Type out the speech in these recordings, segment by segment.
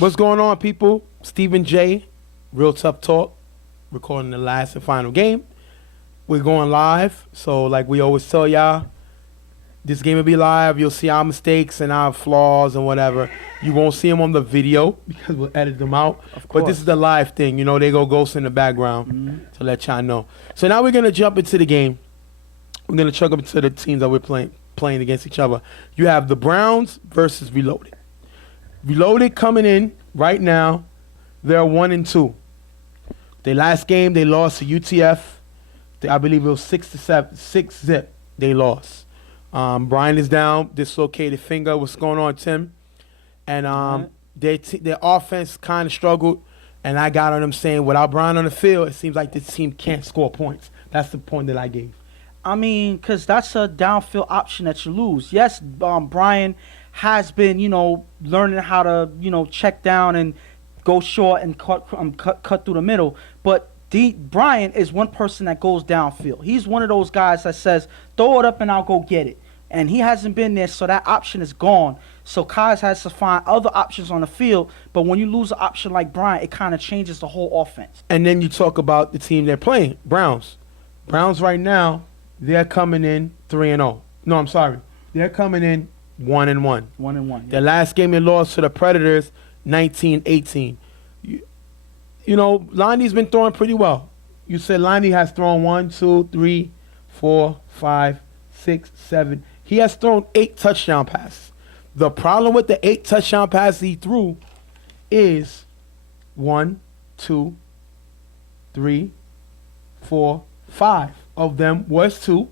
What's going on, people? Stephen J, Real Tough Talk, recording the last and final game. We're going live, so like we always tell y'all, this game will be live. You'll see our mistakes and our flaws and whatever. You won't see them on the video because we'll edit them out. Of course. But this is the live thing. You know, they go ghost in the background to let y'all know. So now we're going to jump into the game. We're going to chuck up into the teams that we're playing against each other. You have the Browns versus Reloaded. Reloaded coming in right now. They're 1-2. Their last game, they lost to UTF. I believe it was 6-zip. They lost. Brian is down, dislocated finger. What's going on, Tim? And their offense kind of struggled. And I got on them saying, without Brian on the field, it seems like this team can't score points. That's the point that I gave. I mean, because that's a downfield option that you lose. Yes, Brian has been, learning how to, check down and go short and cut through the middle. But Brian is one person that goes downfield. He's one of those guys that says, throw it up and I'll go get it. And he hasn't been there, so that option is gone. So Kaz has to find other options on the field. But when you lose an option like Brian, it kind of changes the whole offense. And then you talk about the team they're playing, Browns. Browns right now, they're coming in 3-0. No, I'm sorry. They're coming in 1-1. 1-1. Yeah. Their last game they lost to the Predators, 19-18. Lonnie's been throwing pretty well. You said Lonnie has thrown 1, 2, 3, 4, 5, 6, 7. He has thrown 8 touchdown passes. The problem with the 8 touchdown passes he threw is 1, 2, 3, 4, 5 of them was to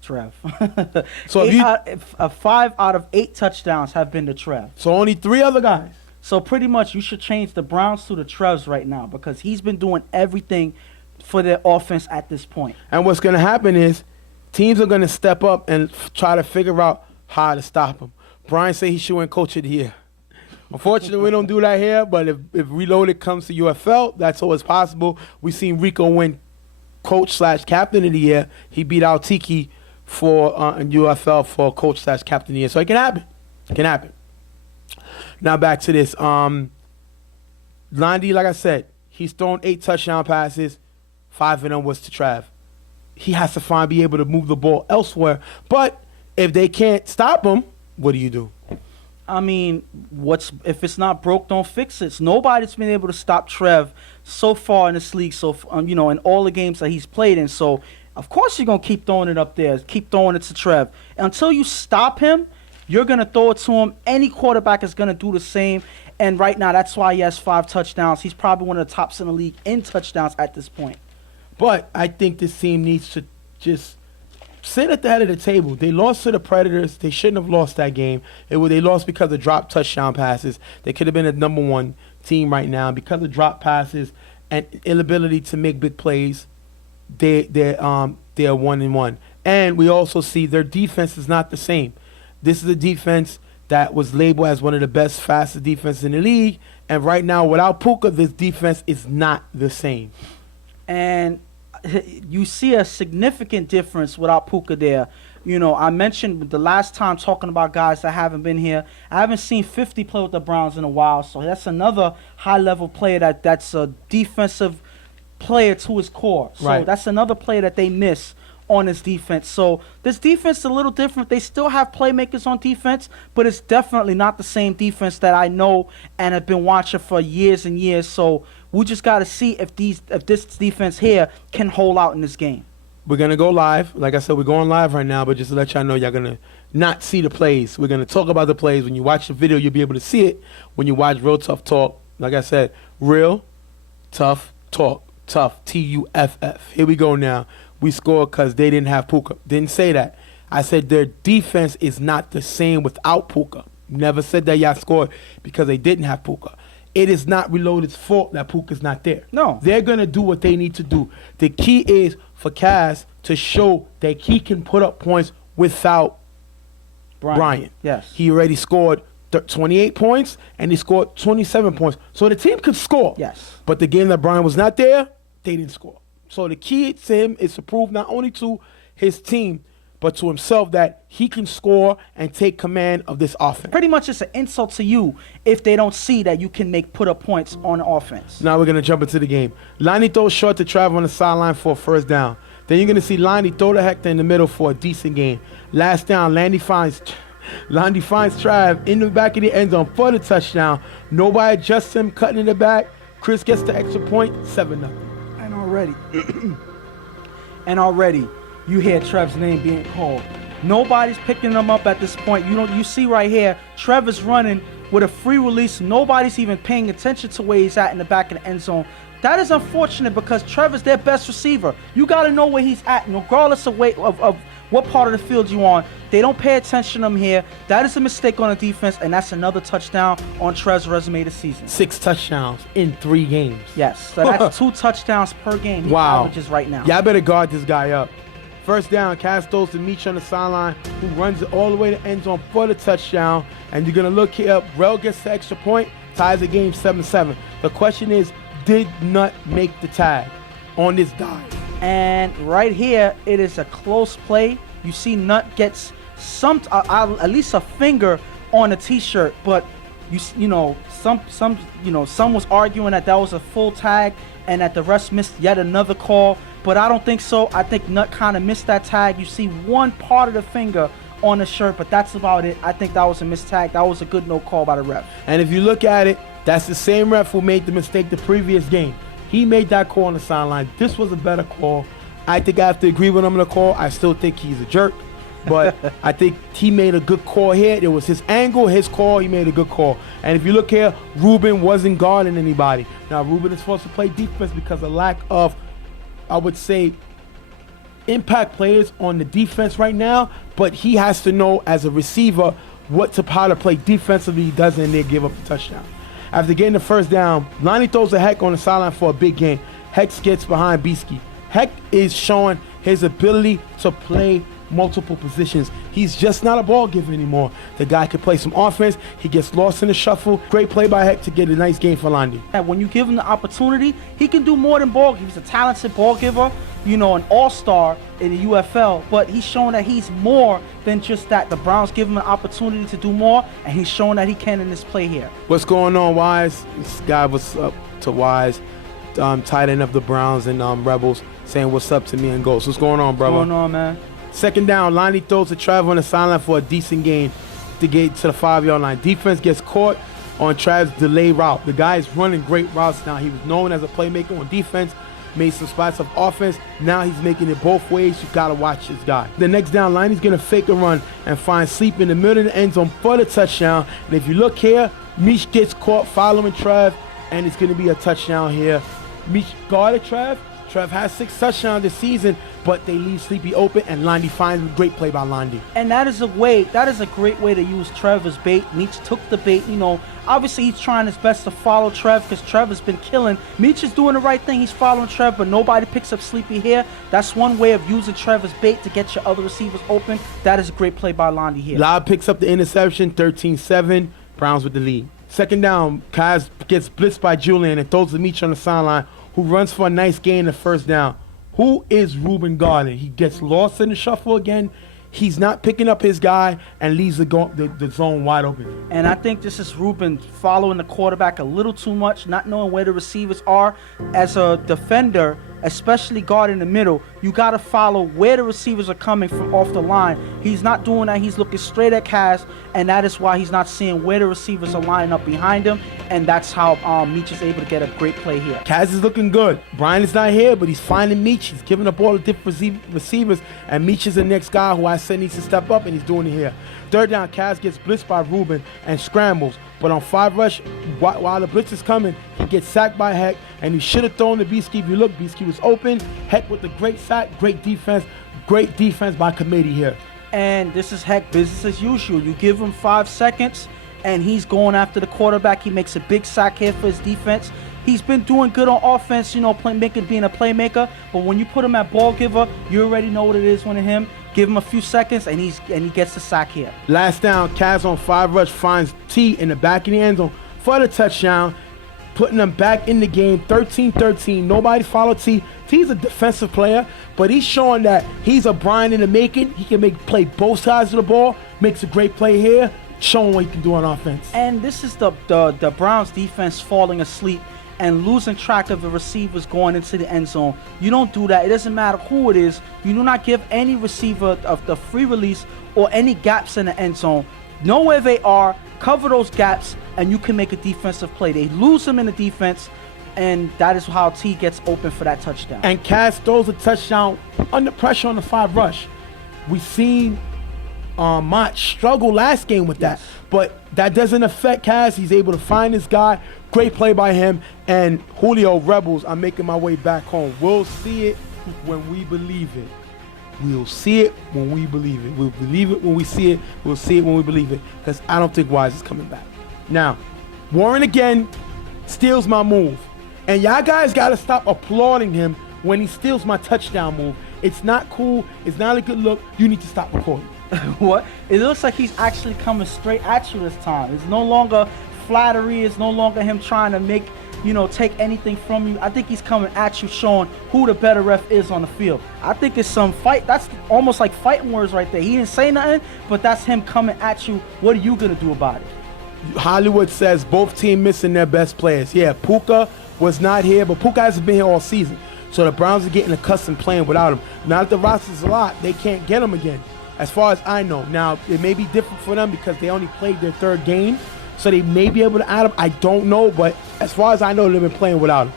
Trev. So 5 out of 8 touchdowns have been to Trev. So only 3 other guys. So pretty much you should change the Browns to the Trevs right now because he's been doing everything for their offense at this point. And what's going to happen is teams are going to step up and try to figure out how to stop him. Brian said he should win Coach of the Year. Unfortunately, we don't do that here, but if Reloaded comes to UFL, that's always possible. We've seen Rico win Coach/Captain of the Year. He beat out Tiki for in UFL for Coach/Captain of the Year. So it can happen. It can happen. Now back to this. Landy, like I said, he's thrown 8 touchdown passes. 5 of them was to Trav. He has to be able to move the ball elsewhere. But if they can't stop him, what do you do? I mean, if it's not broke, don't fix it. Nobody's been able to stop Trev so far in this league. So in all the games that he's played in. So of course you're gonna keep throwing it up there. Keep throwing it to Trev until you stop him. You're going to throw it to him. Any quarterback is going to do the same. And right now, that's why he has 5 touchdowns. He's probably one of the tops in the league in touchdowns at this point. But I think this team needs to just sit at the head of the table. They lost to the Predators. They shouldn't have lost that game. They lost because of dropped touchdown passes. They could have been a number 1 team right now. Because of drop passes and inability to make big plays, they're 1-1. And we also see their defense is not the same. This is a defense that was labeled as one of the best, fastest defenses in the league. And right now, without Puka, this defense is not the same. And you see a significant difference without Puka there. I mentioned the last time talking about guys that haven't been here. I haven't seen 50 play with the Browns in a while. So that's another high-level player that's a defensive player to his core. So right. That's another player that they miss on this defense. So this defense is a little different. They still have playmakers on defense, but it's definitely not the same defense that I know and have been watching for years and years. So we just got to see if this defense here can hold out in this game. We're going to go live. Like I said, we're going live right now, but just to let y'all know, y'all going to not see the plays. We're going to talk about the plays. When you watch the video, you'll be able to see it. When you watch Real Tough Talk, like I said, Real Tough Talk. Tough, Tuff. Here we go now. We scored because they didn't have Puka. Didn't say that. I said their defense is not the same without Puka. Never said that y'all scored because they didn't have Puka. It is not Reloaded's fault that Puka's not there. No. They're going to do what they need to do. The key is for Kaz to show that he can put up points without Brian. Yes. He already scored 28 points and he scored 27 points. So the team could score. Yes. But the game that Brian was not there, they didn't score. So the key to him is to prove not only to his team, but to himself that he can score and take command of this offense. Pretty much it's an insult to you if they don't see that you can put up points on offense. Now we're going to jump into the game. Lonnie throws short to Trav on the sideline for a first down. Then you're going to see Lonnie throw to Hector in the middle for a decent gain. Last down, Lonnie finds Trav in the back of the end zone for the touchdown. Nobody adjusts him, cutting in the back. Chris gets the extra point, 7-0. And already, you hear Trev's name being called. Nobody's picking him up at this point. You see right here, Trevor's running with a free release. Nobody's even paying attention to where he's at in the back of the end zone. That is unfortunate because Trevor's their best receiver. You got to know where he's at, regardless of what part of the field you're on. They don't pay attention to him here. That is a mistake on the defense, and that's another touchdown on Trev's resume this season. 6 touchdowns in 3 games. Yes, so that's 2 touchdowns per game he averages right now. Y'all better guard this guy up. First down, Cass throws to Meach on the sideline, who runs it all the way to end zone for the touchdown. And you're going to look here. Rel gets the extra point, ties the game 7-7. The question is, did not make the tag on this dive? And right here, it is a close play. You see Nut gets at least a finger on a t-shirt, but some was arguing that was a full tag and that the refs missed yet another call, but I don't think so. I think Nut kind of missed that tag. You see one part of the finger on the shirt, but that's about it. I think that was a missed tag. That was a good no call by the ref. And if you look at it, that's the same ref who made the mistake the previous game. He made that call on the sideline. This was a better call. I think I have to agree with him on the call. I still think he's a jerk, but I think he made a good call here. It was his angle, his call. He made a good call. And if you look here, Ruben wasn't guarding anybody. Now, Ruben is supposed to play defense because of lack of, I would say, impact players on the defense right now, but he has to know as a receiver how to play defensively. He doesn't, and they give up the touchdown. After getting the first down, Lonnie throws a Heck on the sideline for a big gain. Heck gets behind Beaskey. Heck is showing his ability to play multiple positions. He's just not a ball giver anymore. The guy can play some offense. He gets lost in the shuffle. Great play by Heck to get a nice game for Lonnie. When you give him the opportunity, he can do more than ball. He's a talented ball giver, an all-star in the UFL, but he's showing that he's more than just that. The Browns give him an opportunity to do more, and he's showing that he can in this play here. What's going on, Wise? This guy was up to Wise, tight end of the Browns and Rebels, saying what's up to me and Ghost. What's going on, brother? What's going on, man? Second down, Lonnie throws to Trav on the sideline for a decent gain to get to the 5-yard line. Defense gets caught on Trav's delay route. The guy is running great routes now. He was known as a playmaker on defense, made some spots of offense. Now he's making it both ways. You got to watch this guy. The next down, Lonnie's going to fake a run and find Sleep in the middle of the end zone for the touchdown. And if you look here, Meach gets caught following Trav, and it's going to be a touchdown here. Meach guarded Trav. Trav has 6 touchdowns this season, but they leave Sleepy open, and Lonnie finds a great play by Lonnie. And that is a great way to use Trev as bait. Meach took the bait, Obviously, he's trying his best to follow Trev because Trev has been killing. Meach is doing the right thing. He's following Trev, but nobody picks up Sleepy here. That's one way of using Trev as bait to get your other receivers open. That is a great play by Lonnie here. Loud picks up the interception, 13-7. Browns with the lead. Second down, Kaz gets blitzed by Julian and throws to Meach on the sideline, who runs for a nice gain the first down. Who is Ruben guarding? He gets lost in the shuffle again. He's not picking up his guy and leaves the zone wide open. And I think this is Ruben following the quarterback a little too much, not knowing where the receivers are. As a defender, especially guarding the middle, you got to follow where the receivers are coming from off the line. He's not doing that. He's looking straight at Kaz, and that is why he's not seeing where the receivers are lining up behind him, and that's how Meach is able to get a great play here. Kaz is looking good. Brian is not here, but he's finding Meach. He's giving up all the different receivers, and Meach is the next guy who I said needs to step up, and he's doing it here. Third down, Kaz gets blitzed by Ruben and scrambles, but on 5 rush, while the blitz is coming, he gets sacked by Heck, and he should have thrown to Beaskey. If you look, Beaskey was open. Heck with the great sack, great defense by committee here. And this is Heck business as usual. You give him 5 seconds, and he's going after the quarterback. He makes a big sack here for his defense. He's been doing good on offense, being a playmaker. But when you put him at ball giver, you already know what it is when him. Give him a few seconds, and he gets the sack here. Last down, Kaz on 5 rush finds T in the back of the end zone for the touchdown. putting them back in the game, 13-13. Nobody followed T. T's a defensive player, but he's showing that he's a Brian in the making. He can play both sides of the ball, makes a great play here, showing what he can do on offense. And this is the Browns defense falling asleep and losing track of the receivers going into the end zone. You don't do that. It doesn't matter who it is. You do not give any receiver of the free release or any gaps in the end zone. Know where they are, cover those gaps, and you can make a defensive play. They lose them in the defense, and that is how T gets open for that touchdown. And Cass throws a touchdown under pressure on the 5 rush. We seen Mott struggle last game with that, but that doesn't affect Cass. He's able to find this guy. Great play by him. And Julio, Rebels, I'm making my way back home. We'll see it when we believe it. We'll see it when we believe it. We'll believe it when we see it. We'll see it when we believe it. Because I don't think Wise is coming back. Now, Warren again steals my move. And y'all guys got to stop applauding him when he steals my touchdown move. It's not cool. It's not a good look. You need to stop recording. What? It looks like he's actually coming straight at you this time. It's no longer flattery. It's no longer him trying to take anything from you. I think he's coming at you, showing who the better ref is on the field. I think it's some fight. That's almost like fighting words right there. He didn't say nothing, but that's him coming at you. What are you going to do about it? Hollywood says both teams missing their best players. Yeah, Puka was not here, but Puka hasn't been here all season. So the Browns are getting accustomed playing without him. Now that the roster's a lot, they can't get him again, as far as I know. Now, it may be different for them because they only played their 3rd game, so they may be able to add him. I don't know, but as far as I know, they've been playing without him.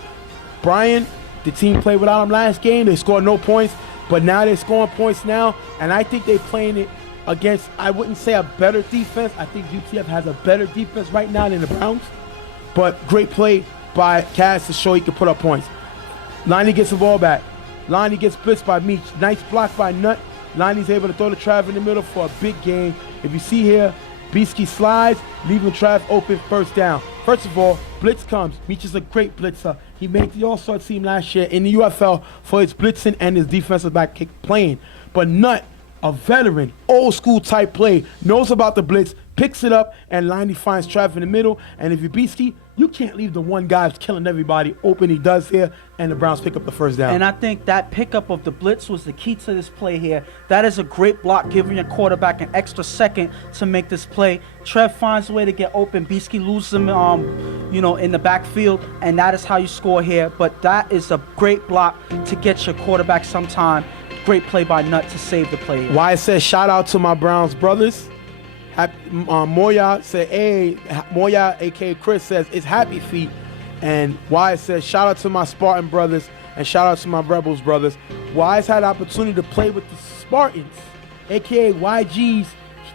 Brian, the team played without him last game. They scored no points, but now they're scoring points now, and I think they're playing it against, I wouldn't say a better defense. I think UTF has a better defense right now than the Browns, but great play by Cass to show he can put up points. Lonnie gets the ball back. Lonnie gets blitzed by Meach. Nice block by Nutt. Lonnie's able to throw the Trav in the middle for a big gain. If you see here, Beaskey slides, leaving Trav open, first down. First of all, blitz comes. Meach is a great blitzer. He made the All-Star team last year in the UFL for his blitzing and his defensive back kick playing. But Nutt, a veteran, old school type play, knows about the blitz, picks it up, and Lonnie finds Trav in the middle. And if you're Beaskey, you can't leave the one guy who's killing everybody open. He does here, and the Browns pick up the first down. And I think that pickup of the blitz was the key to this play here. That is a great block, giving your quarterback an extra second to make this play. Trev finds a way to get open. Beaskey loses him, in the backfield, and that is how you score here. But that is a great block to get your quarterback some time. Great play by Nutt to save the play here. Why it says shout out to my Browns brothers. Moya said, hey, Moya, a.k.a. Chris, says, it's happy feet. And Wise says, shout out to my Spartan brothers and shout out to my Rebels brothers. Wise had the opportunity to play with the Spartans, a.k.a. YGs. He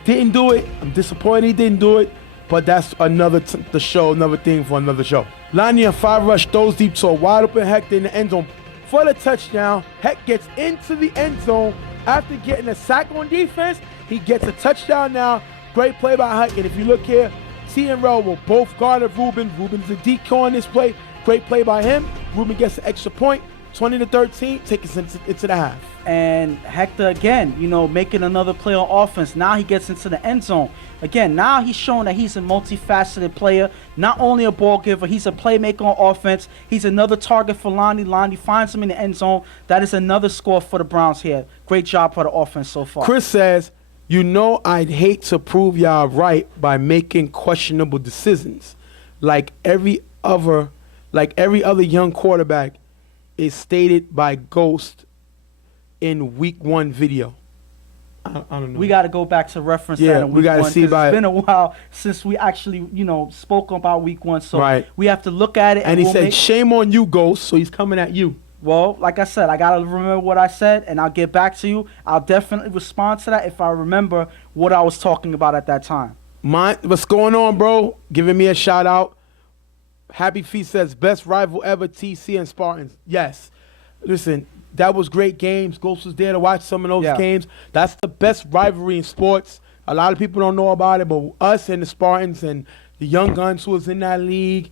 didn't do it. I'm disappointed he didn't do it, but that's another thing for another show. Lonnie and 5 rush throws deep to a wide open Hector in the end zone for the touchdown. Heck gets into the end zone after getting a sack on defense. He gets a touchdown now. Great play by Huck. And if you look here, T and Rel will both guard Ruben. Ruben's a decoy on this play. Great play by him. Ruben gets an extra point. 20-13, take us into the half. And Hector again, making another play on offense. Now he gets into the end zone. Again, now he's showing that he's a multifaceted player. Not only a ball giver, he's a playmaker on offense. He's another target for Lonnie. Lonnie finds him in the end zone. That is another score for the Browns here. Great job for the offense so far. Chris says, I'd hate to prove y'all right by making questionable decisions. Like every other young quarterback is stated by Ghost in week 1 video. I don't know. We got to go back to reference that in week 1. We got to see about it. It's been a while since we actually, spoke about week 1. So right. We have to look at it. And he said, shame on you, Ghost. So he's coming at you. Well, like I said, I got to remember what I said, and I'll get back to you. I'll definitely respond to that if I remember what I was talking about at that time. What's going on, bro? Giving me a shout out. Happy Feet says, best rival ever, TC and Spartans. Yes. Listen, that was great games. Ghost was there to watch some of those games. That's the best rivalry in sports. A lot of people don't know about it, but us and the Spartans and the Young Guns who was in that league,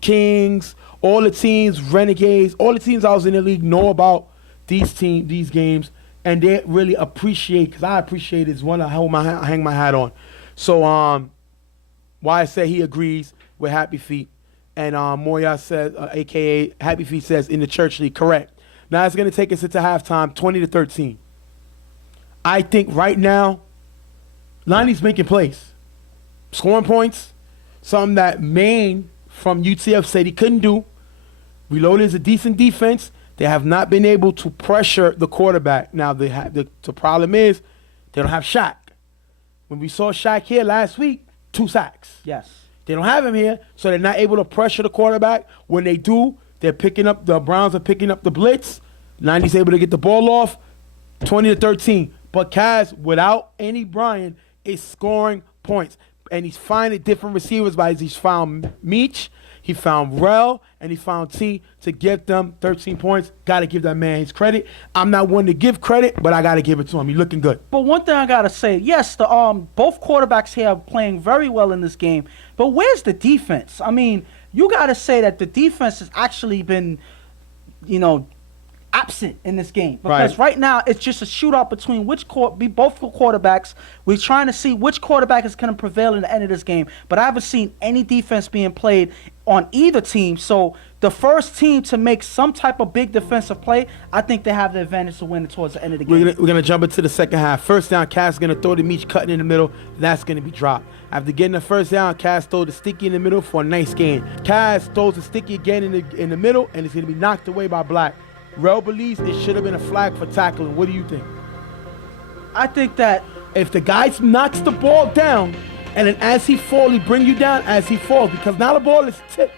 Kings, all the teams, Renegades, all the teams I was in the league know about these games, and they really appreciate, because I appreciate it. It's one I hang my hat on. So why I say he agrees. with Happy Feet. And Moya says, a.k.a. Happy Feet says, in the church league, correct. Now it's going to take us into halftime, 20-13. I think right now, Lonnie's making plays. Scoring points, something that Maine from UTF said he couldn't do. Reloaded is a decent defense. They have not been able to pressure the quarterback. Now, the problem is they don't have Shaq. When we saw Shaq here last week, 2 sacks. Yes. They don't have him here, so they're not able to pressure the quarterback. When they do, the Browns are picking up the blitz. 90's able to get the ball off, 20-13. But Kaz, without any Brian, is scoring points. And he's finding different receivers by he's found Meach, he found Rel, and he found T to get them 13 points. Got to give that man his credit. I'm not one to give credit, but I got to give it to him. He's looking good. But one thing I got to say, yes, the both quarterbacks here are playing very well in this game, but where's the defense? I mean, you got to say that the defense has actually been, absent in this game because right now it's just a shootout between both quarterbacks. We're trying to see which quarterback is going to prevail in the end of this game, but I haven't seen any defense being played on either team. So the first team to make some type of big defensive play, I think they have the advantage to win towards the end of the game. We're gonna jump into the second half. First down, Cass is gonna throw the Meach cutting in the middle. That's gonna be dropped. After getting the first down, Cass throws the sticky in the middle for a nice gain. Cass throws the sticky again in the middle, and it's gonna be knocked away by Black. Rel believes it should have been a flag for tackling. What do you think? I think that if the guy knocks the ball down, and then as he falls, he bring you down as he falls, because now the ball is tipped.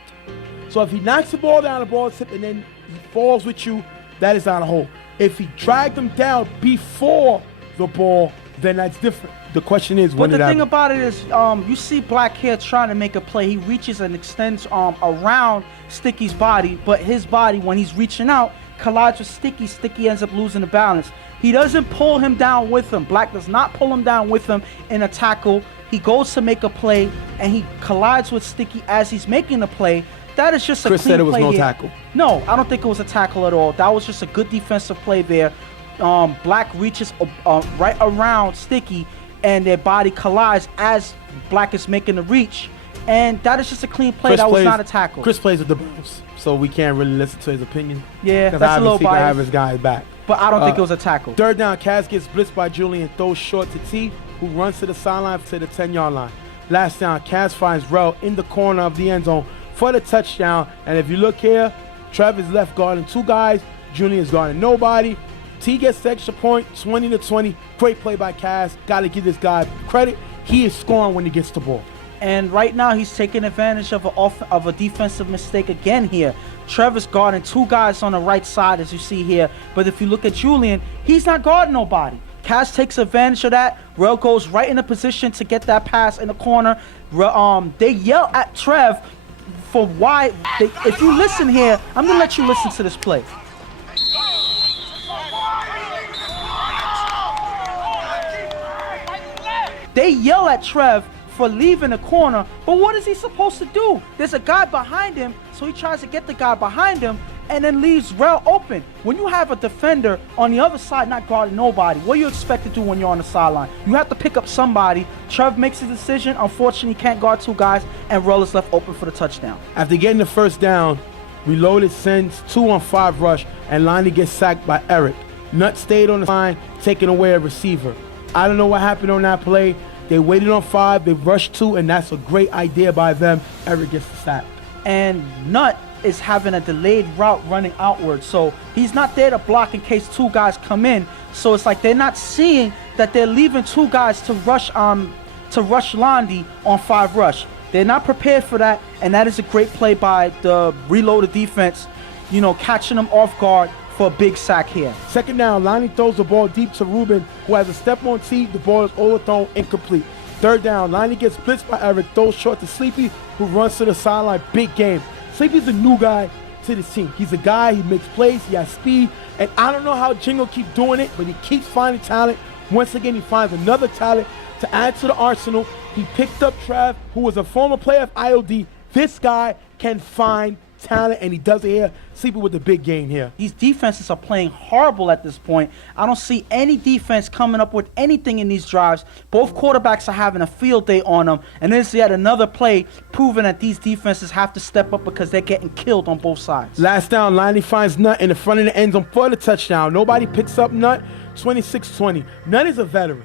So if he knocks the ball down, the ball is tipped, and then he falls with you, that is not a hold. If he dragged him down before the ball, then that's different. The question is, when But the thing about it is, you see Black here trying to make a play. He reaches and extends around Sticky's body, but his body, when he's reaching out, collides with Sticky. Sticky ends up losing the balance. He doesn't pull him down with him. Black does not pull him down with him in a tackle. He goes to make a play, and he collides with Sticky as he's making the play. That is just a Chris clean said it was play no here. tackle. No, I don't think it was a tackle at all. That was just a good defensive play there. Black reaches right around Sticky, and their body collides as Black is making the reach. And that is just a clean play. That was not a tackle. Chris plays with the Browns, so we can't really listen to his opinion. Yeah, that's a little biased. Have his guy back. But I don't think it was a tackle. Third down, Kaz gets blitzed by Julian, throws short to T, who runs to the sideline to the 10-yard line. Last down, Kaz finds Rel in the corner of the end zone for the touchdown. And if you look here, Trev is left guarding 2 guys. Julian is guarding nobody. T gets the extra point, 20-20. Great play by Kaz. Got to give this guy credit. He is scoring when he gets the ball. And right now he's taking advantage of a defensive mistake again here. Trevor's guarding 2 guys on the right side, as you see here. But if you look at Julian, he's not guarding nobody. Cass takes advantage of that. Rel goes right in a position to get that pass in the corner. They yell at Trev for why. If you listen here, I'm going to let you listen to this play. They yell at Trev for leaving the corner, but what is he supposed to do? There's a guy behind him, so he tries to get the guy behind him and then leaves Rel open. When you have a defender on the other side not guarding nobody, what do you expect to do when you're on the sideline? You have to pick up somebody. Trev makes a decision. Unfortunately, he can't guard 2 guys, and Rel is left open for the touchdown. After getting the first down, Reloaded sends 2-on-5 rush, and Lonnie gets sacked by Eric. Nutt stayed on the line, taking away a receiver. I don't know what happened on that play. They waited on 5, they rushed 2, and that's a great idea by them. Eric gets the sack. And Nutt is having a delayed route running outward, so he's not there to block in case 2 guys come in. So it's like they're not seeing that they're leaving 2 guys to rush Londi on 5 rush. They're not prepared for that, and that is a great play by the Reloaded defense, catching them off guard for a big sack here. Second down, Lonnie throws the ball deep to Ruben, who has a step on T. The ball is overthrown, incomplete. Third down, Lonnie gets blitzed by Eric, throws short to Sleepy, who runs to the sideline. Big game. Sleepy's a new guy to this team. He's a guy, he makes plays, he has speed, and I don't know how Jingle keeps doing it, but he keeps finding talent. Once again, he finds another talent to add to the arsenal. He picked up Trav, who was a former player of IOD. This guy can find talent, and he does it here. Sleeping with the big game here. These defenses are playing horrible at this point. I don't see any defense coming up with anything in these drives. Both quarterbacks are having a field day on them. And this is yet another play proving that these defenses have to step up because they're getting killed on both sides. Last down, Lonnie finds Nutt in the front of the end zone for the touchdown. Nobody picks up Nutt. 26-20. Nutt is a veteran.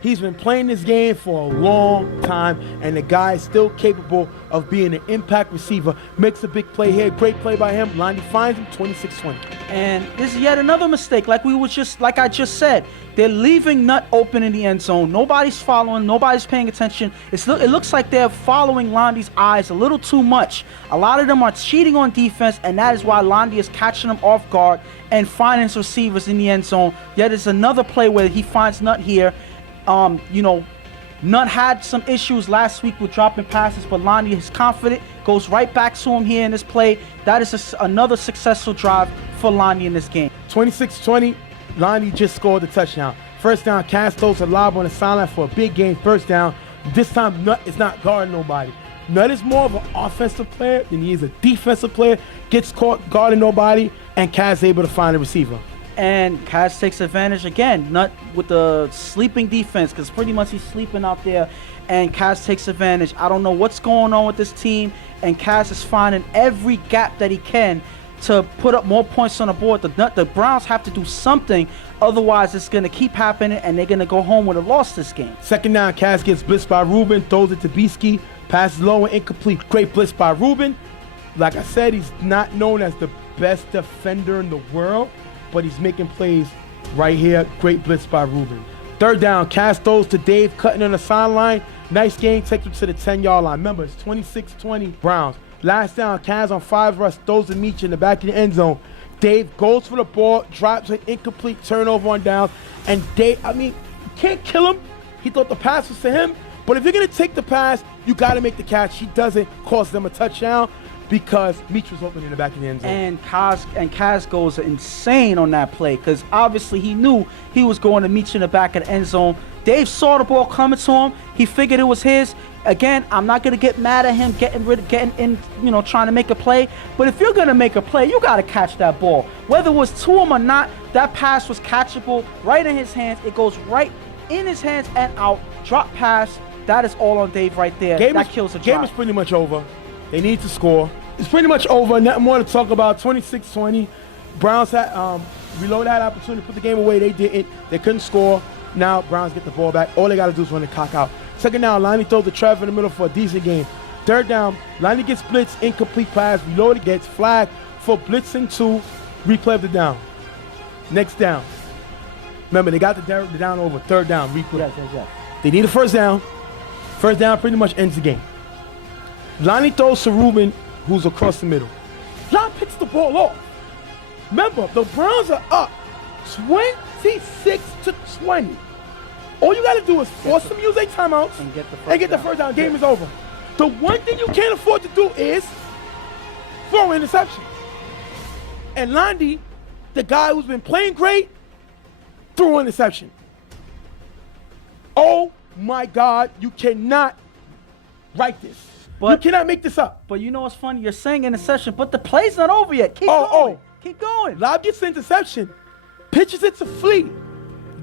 He's been playing this game for a long time, and the guy is still capable of being an impact receiver. Makes a big play here. Great play by him. Lonnie finds him. 26-20. And this is yet another mistake. Like I just said, they're leaving Nutt open in the end zone. Nobody's following. Nobody's paying attention. It looks like they're following Lonnie's eyes a little too much. A lot of them are cheating on defense, and that is why Lonnie is catching them off guard and finding his receivers in the end zone. Yet it's another play where he finds Nutt here. Nutt had some issues last week with dropping passes, but Lonnie is confident, goes right back to him here in this play. That is another successful drive for Lonnie in this game. 26-20, Lonnie just scored the touchdown. First down, Cass throws a lob on the sideline for a big game first down. This time, Nutt is not guarding nobody. Nutt is more of an offensive player than he is a defensive player. Gets caught guarding nobody, and Cass is able to find a receiver. And Kaz takes advantage again, Nutt with the sleeping defense, because pretty much he's sleeping out there, and Kaz takes advantage. I don't know what's going on with this team, and Kaz is finding every gap that he can to put up more points on the board. The Browns have to do something, otherwise it's going to keep happening, and they're going to go home with a loss this game. Second down, Kaz gets blitzed by Rubin, throws it to Beaskey, passes low and incomplete. Great blitz by Rubin. Like I said, he's not known as the best defender in the world, but he's making plays right here. Great blitz by Rubin. Third down, Cass throws to Dave, cutting on the sideline. Nice game, takes him to the 10-yard line. Remember, it's 26-20 Browns. Last down, Cass on 5 rush, throws to Meach in the back of the end zone. Dave goes for the ball, drops an incomplete turnover on downs. And Dave, you can't kill him. He thought the pass was to him. But if you're going to take the pass, you got to make the catch. He doesn't, cost them a touchdown, because Meach was open in the back of the end zone. And Kaz goes insane on that play, because obviously he knew he was going to Meach in the back of the end zone. Dave saw the ball coming to him. He figured it was his. Again, I'm not going to get mad at him getting in, trying to make a play. But if you're going to make a play, you got to catch that ball. Whether it was to him or not, that pass was catchable right in his hands. It goes right in his hands and out. Drop pass. That is all on Dave right there. That kills the drive. Game is pretty much over. They need to score. It's pretty much over. Nothing more to talk about. 26-20. Browns had Reload had opportunity to put the game away. They didn't. They couldn't score. Now Browns get the ball back. All they got to do is run the clock out. Second down, Lonnie throws the Trevor in the middle for a decent game. Third down, Lonnie gets blitzed, incomplete pass. Reloaded, gets flagged for blitzing 2. Replay of the down. Next down. Remember, they got the down over. Third down, replay. Yes. They need a first down. First down pretty much ends the game. Lonnie throws to Rubin, who's across the middle. Lonnie picks the ball off. Remember, the Browns are up 26-20. All you got to do is force them to use their timeouts and get the first down. Game is over. The one thing you can't afford to do is throw an interception. And Lonnie, the guy who's been playing great, threw an interception. Oh my God, you cannot write this. You cannot make this up. But you know what's funny? You're saying interception, but the play's not over yet. Keep going. Keep going. Lob gets the interception, pitches it to Flea,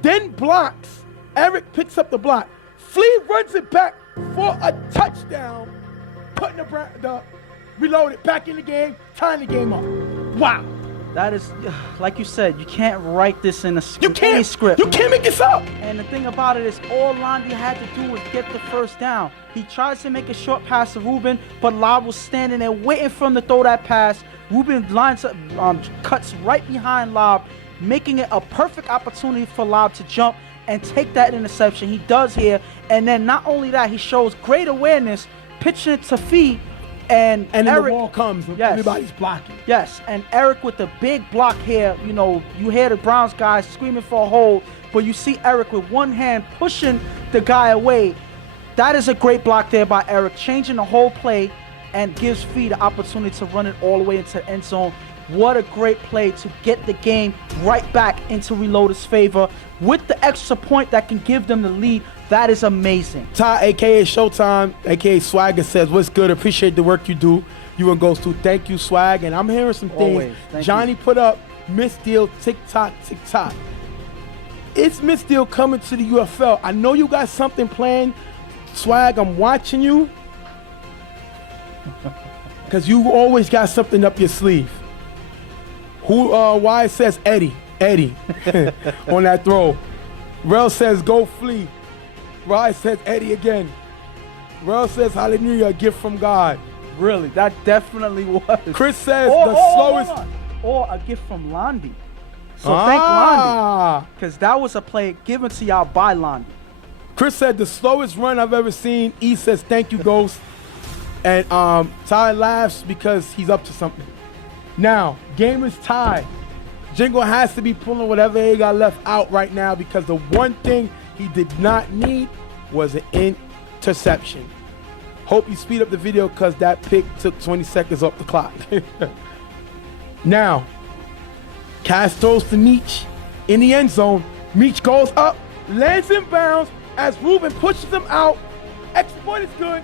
then blocks. Eric picks up the block. Flea runs it back for a touchdown, putting the Reloaded back in the game, tying the game up. Wow. That is, like you said, you can't write this in a script. You can't make this up. And the thing about it is, all Lonnie had to do was get the first down. He tries to make a short pass to Rubin, but Lob was standing there waiting for him to throw that pass. Rubin lines up, cuts right behind Lob, making it a perfect opportunity for Lob to jump and take that interception. He does here, and then not only that, he shows great awareness, pitching it to feet. And then Eric, the ball comes, everybody's blocking. Yes, and Eric with the big block here, you hear the Browns guys screaming for a hold, but you see Eric with one hand pushing the guy away. That is a great block there by Eric, changing the whole play and gives Fee the opportunity to run it all the way into the end zone. What a great play to get the game right back into Reloaded's favor with the extra point that can give them the lead That is amazing. Ty, a.k.a. Showtime, a.k.a. Swagger says, what's good? Appreciate the work you do. You and Ghost too. Thank you, Swag. And I'm hearing some things. Always. Thank Johnny you. put up misdeal, TikTok, TikTok. It's misdeal coming to the UFL. I know you got something planned. Swag, I'm watching you. Because you always got something up your sleeve. Why it says Eddie on that throw. Rel says go flee. Rye says Eddie again. Rel says hallelujah, a gift from God. Really, that definitely was. Chris says the slowest. Hold on. Or a gift from Londi. So thank Londi. Because that was a play given to y'all by Londi. Chris said the slowest run I've ever seen. E says thank you, Ghost. And Ty laughs because he's up to something. Now, game is tied. Jingle has to be pulling whatever he got left out right now because the one thing he did not need was an interception. Hope you speed up the video because that pick took 20 seconds off the clock. Now, Cass throws to Meach in the end zone. Meach goes up, lands in bounds as Ruben pushes him out. Exploit is good.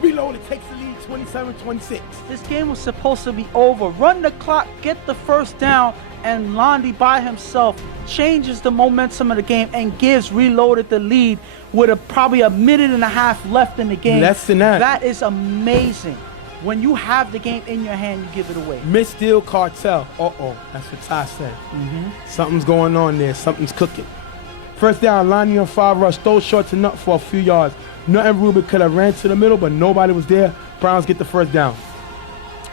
Reloaded takes the lead 27-26. This game was supposed to be over. Run the clock, get the first down, and Londi by himself changes the momentum of the game and gives Reloaded the lead with probably a minute and a half left in the game. Less than that. That is amazing. When you have the game in your hand, you give it away. Misdeal cartel. That's what Ty said. Something's going on there. Something's cooking. First down, Lonnie on 5 rush. Throw short to Nut for a few yards. Nut and Ruben could have ran to the middle, but nobody was there. Browns get the first down.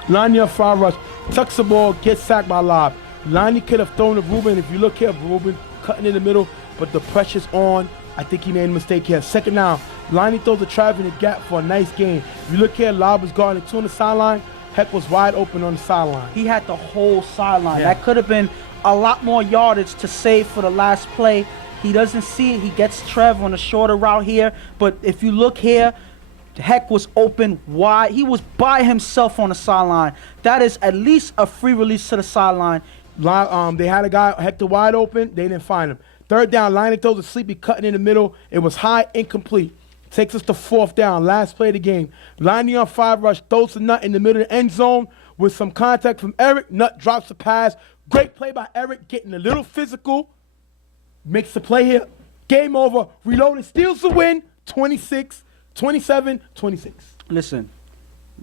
Lonnie on 5 rush. Tucks the ball, gets sacked by Lob. Lonnie could have thrown to Ruben. If you look here, Ruben cutting in the middle, but the pressure's on. I think he made a mistake here. Second down, Lonnie throws a Trav in the gap for a nice gain. If you look here, Lob was guarding 2 on the sideline. Heck was wide open on the sideline. He had the whole sideline. Yeah. That could have been a lot more yardage to save for the last play. He doesn't see it. He gets Trev on a shorter route here. But if you look here, Heck was open wide. He was by himself on the sideline. That is at least a free release to the sideline. They had a guy, Hector, wide open. They didn't find him. Third down, Lonnie throws a sleepy, cutting in the middle. It was high, incomplete. Takes us to fourth down, last play of the game. Lonnie on 5 rush, throws a Nut in the middle of the end zone with some contact from Eric. Nut drops the pass. Great play by Eric, getting a little physical. Makes the play here. Game over. Reloaded, steals the win. 27-26. Listen,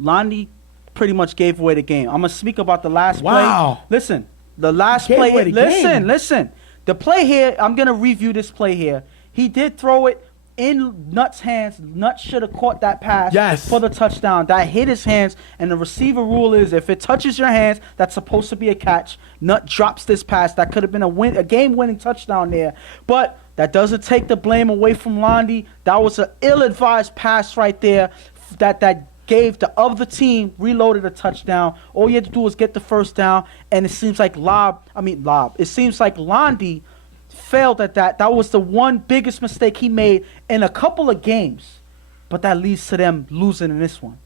Londi pretty much gave away the game. I'm going to speak about the last Wow. play. Listen, the last Gave play. away the game. Listen. The play here, I'm going to review this play here. He did throw it in Nut's hands. Nut should have caught that pass for the touchdown. That hit his hands, and the receiver rule is if it touches your hands, that's supposed to be a catch. Nut drops this pass. That could have been a game-winning touchdown there. But that doesn't take the blame away from Londi. That was an ill-advised pass right there that gave the other team Reloaded a touchdown. All you had to do was get the first down, and it seems like It seems like Londi failed at that. That was the one biggest mistake he made in a couple of games, but that leads to them losing in this one.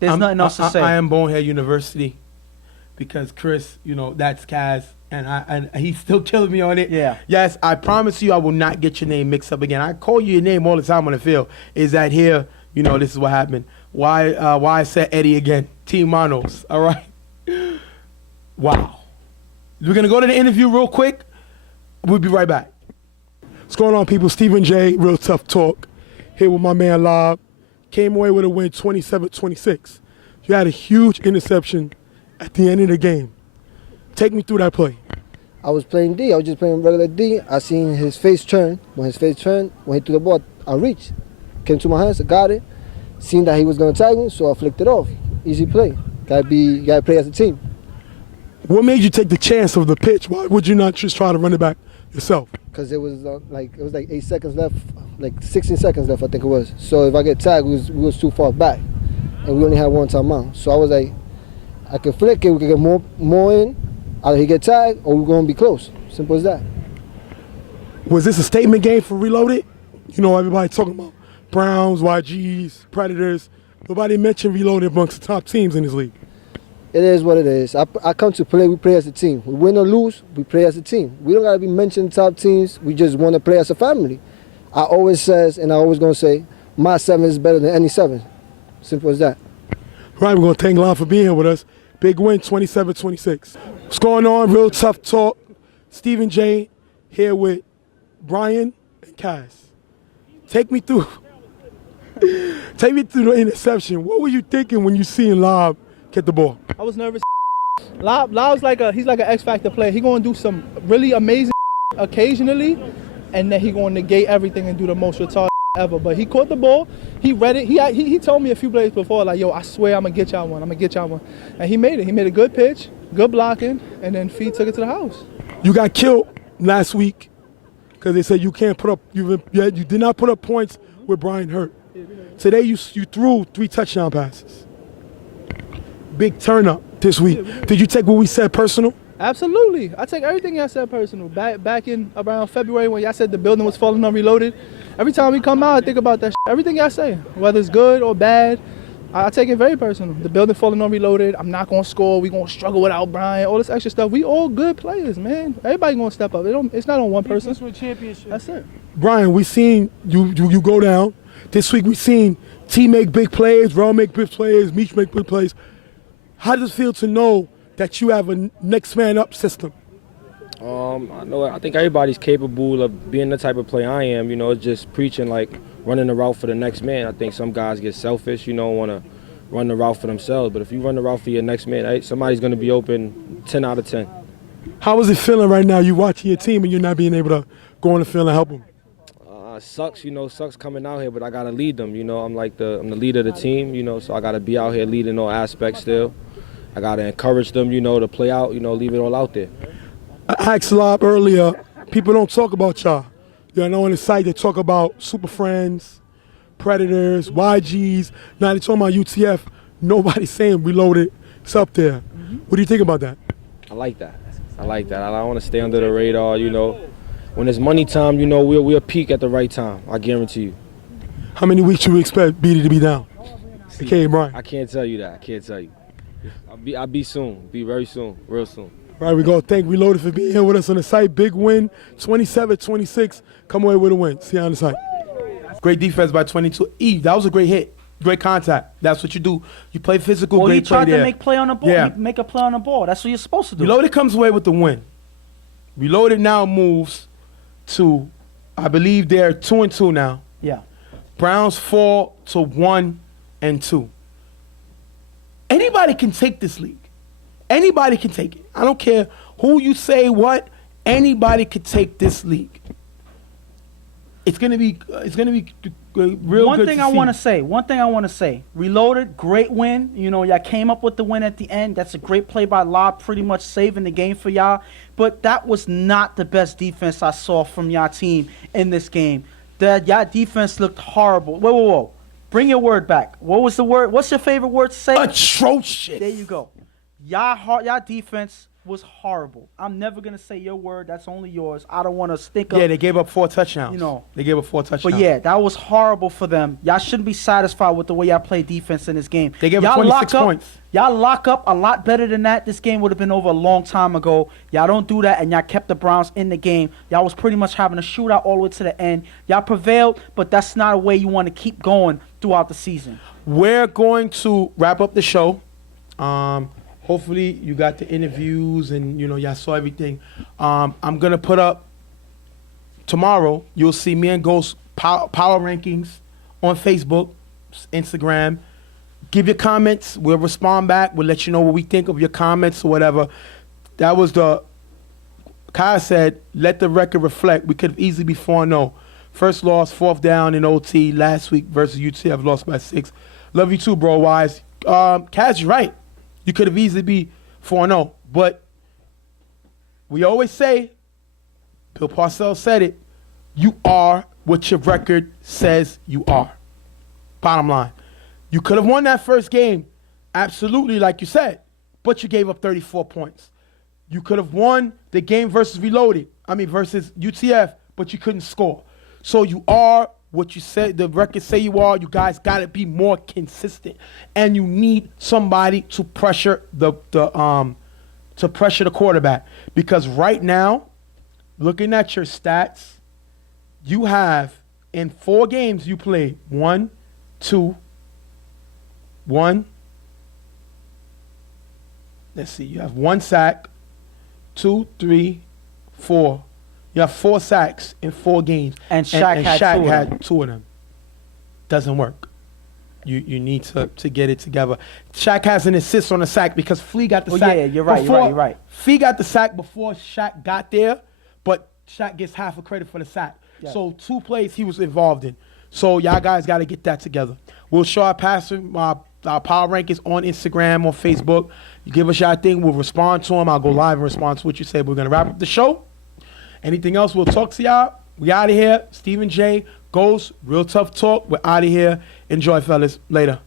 There's nothing else to say. I am Bonehead University because Chris, that's Kaz, and he's still killing me on it. Yeah. Yes, I promise you I will not get your name mixed up again. I call you your name all the time on the field. Is that here? This is what happened. Why I said Eddie again? Team Manos. All right. Wow. We're going to go to the interview real quick. We'll be right back. What's going on, people? Stephen J, Real Tough Talk. Here with my man Lob. Came away with a win 27-26. You had a huge interception at the end of the game. Take me through that play. I was playing D. I was just playing regular D. I seen his face turn. When his face turned, when he threw the ball, I reached. Came to my hands, I got it. Seen that he was going to tag me, so I flicked it off. Easy play. Gotta play as a team. What made you take the chance of the pitch? Why would you not just try to run it back yourself? Because it was like 8 seconds left, like 16 seconds left, I think it was. So if I get tagged, we was too far back, and we only had one timeout. So I was like, I could flick it, we could get more in. Either he get tagged or we're going to be close. Simple as that. Was this a statement game for Reloaded? Everybody talking about Browns, YGs, Predators. Nobody mentioned Reloaded amongst the top teams in this league. It is what it is. I come to play. We play as a team. We win or lose, we play as a team. We don't gotta be mentioned top teams. We just want to play as a family. I always says, and I always gonna say, my 7 is better than any 7. Simple as that. Right, we're gonna thank Lon for being here with us. Big win, 27-26. What's going on? Real tough talk. Stephen J. here with Brian and Kaz. Take me through the interception. What were you thinking when you seen Lob get the ball? I was nervous. Lob's he's like an X Factor player. He gonna do some really amazing occasionally, and then he gonna negate everything and do the most retarded ever. But he caught the ball. He read it. He told me a few plays before, like, yo, I swear I'm gonna get y'all one. And he made it. He made a good pitch, good blocking, and then Fee took it to the house. You got killed last week because they said you can't put up. You did not put up points with Brian hurt. Today you threw 3 touchdown passes. Big turn up this week. Did you take what we said personal? Absolutely. I take everything y'all said personal. Back in around February when y'all said the building was falling on reloaded. Every time we come out, I think about that everything y'all say, whether it's good or bad, I take it very personal. The building falling on reloaded. I'm not going to score. We're going to struggle without Brian. All this extra stuff. We all good players, man. Everybody going to step up. It's not on one person. That's it. Brian, we seen you go down. This week we seen T make big plays, Raul make big plays, Meach make big plays. How does it feel to know that you have a next man up system? I think everybody's capable of being the type of player I am. It's just preaching, like running the route for the next man. I think some guys get selfish, want to run the route for themselves. But if you run the route for your next man, somebody's going to be open 10 out of 10. How is it feeling right now? You watching your team and you're not being able to go on the field and help them? Sucks, sucks coming out here, but I got to lead them. I'm the leader of the team, so I got to be out here leading all aspects still. I got to encourage them, to play out, leave it all out there. I asked Lob earlier, people don't talk about y'all. I know on the site they talk about Super Friends, Predators, YGs. Now they talking about UTF. Nobody's saying Reloaded. It's up there. What do you think about that? I like that. I want to stay under the radar, When it's money time, we'll peak at the right time. I guarantee you. How many weeks do we expect BD to be down? Okay, Brian. I can't tell you that. I can't tell you. I'll be soon. Be very soon. Real soon. All right, we go. Thank Reloaded for being here with us on the site. Big win, 27-26. Come away with a win. See you on the site. Great defense by 22. That was a great hit. Great contact. That's what you do. You play physical, Well, great you tried play there. to make play on the ball. Yeah. You make a play on the ball. That's what you're supposed to do. Reloaded comes away with the win. Reloaded now moves to, I believe they're 2-2 now. Yeah. Browns fall to 1-2. Anybody can take this league. Anybody can take it. I don't care who you say what. Anybody could take this league. It's gonna be real. One good thing to I see. want to say. Reloaded, great win. Y'all came up with the win at the end. That's a great play by Lob, pretty much saving the game for y'all. But that was not the best defense I saw from y'all team in this game. Y'all defense looked horrible. Whoa. Bring your word back. What was the word? What's your favorite word to say? Atrocious. There you go. Y'all defense was horrible. I'm never gonna say your word. That's only yours. I don't want to stink up. Yeah, they gave up 4 touchdowns. They gave up 4 touchdowns. But yeah, that was horrible for them. Y'all shouldn't be satisfied with the way y'all play defense in this game. They gave up 26 points. Y'all lock up a lot better than that. This game would have been over a long time ago. Y'all don't do that, and y'all kept the Browns in the game. Y'all was pretty much having a shootout all the way to the end. Y'all prevailed, but that's not a way you want to keep going throughout the season. We're going to wrap up the show. Hopefully you got the interviews and y'all saw everything. I'm gonna put up tomorrow. You'll see me and Ghost power rankings on Facebook, Instagram. Give your comments. We'll respond back. We'll let you know what we think of your comments or whatever. That was Kai said, let the record reflect. We could have easily be 4-0. First loss, 4th down in OT last week versus UTF, lost by 6. Love you too, bro. Wise. Kaz, you're right. You could have easily be 4-0. But we always say, Bill Parcells said it, you are what your record says you are. Bottom line. You could have won that first game, absolutely, like you said, but you gave up 34 points. You could have won the game versus UTF, but you couldn't score. So you are what you said, the records say you are. You guys got to be more consistent, and you need somebody to pressure the quarterback, because right now, looking at your stats, you have in 4 games you played 1, 2, 1. Let's see. You have 1 sack, 2, 3, 4. You have 4 sacks in 4 games. And Shaq had 2 of them. Doesn't work. You need to get it together. Shaq has an assist on the sack because Flea got the sack. Yeah, you're right. Flea got the sack before Shaq got there, but Shaq gets half the credit for the sack. Yeah. So 2 plays he was involved in. So y'all guys got to get that together. We'll show our power rankings on Instagram, on Facebook. You give us y'all thing, we'll respond to them. I'll go live and respond to what you said. We're going to wrap up the show. Anything else, we'll talk to y'all. We out of here. Stephen J, Ghost, Real Tough Talk. We're out of here. Enjoy, fellas. Later.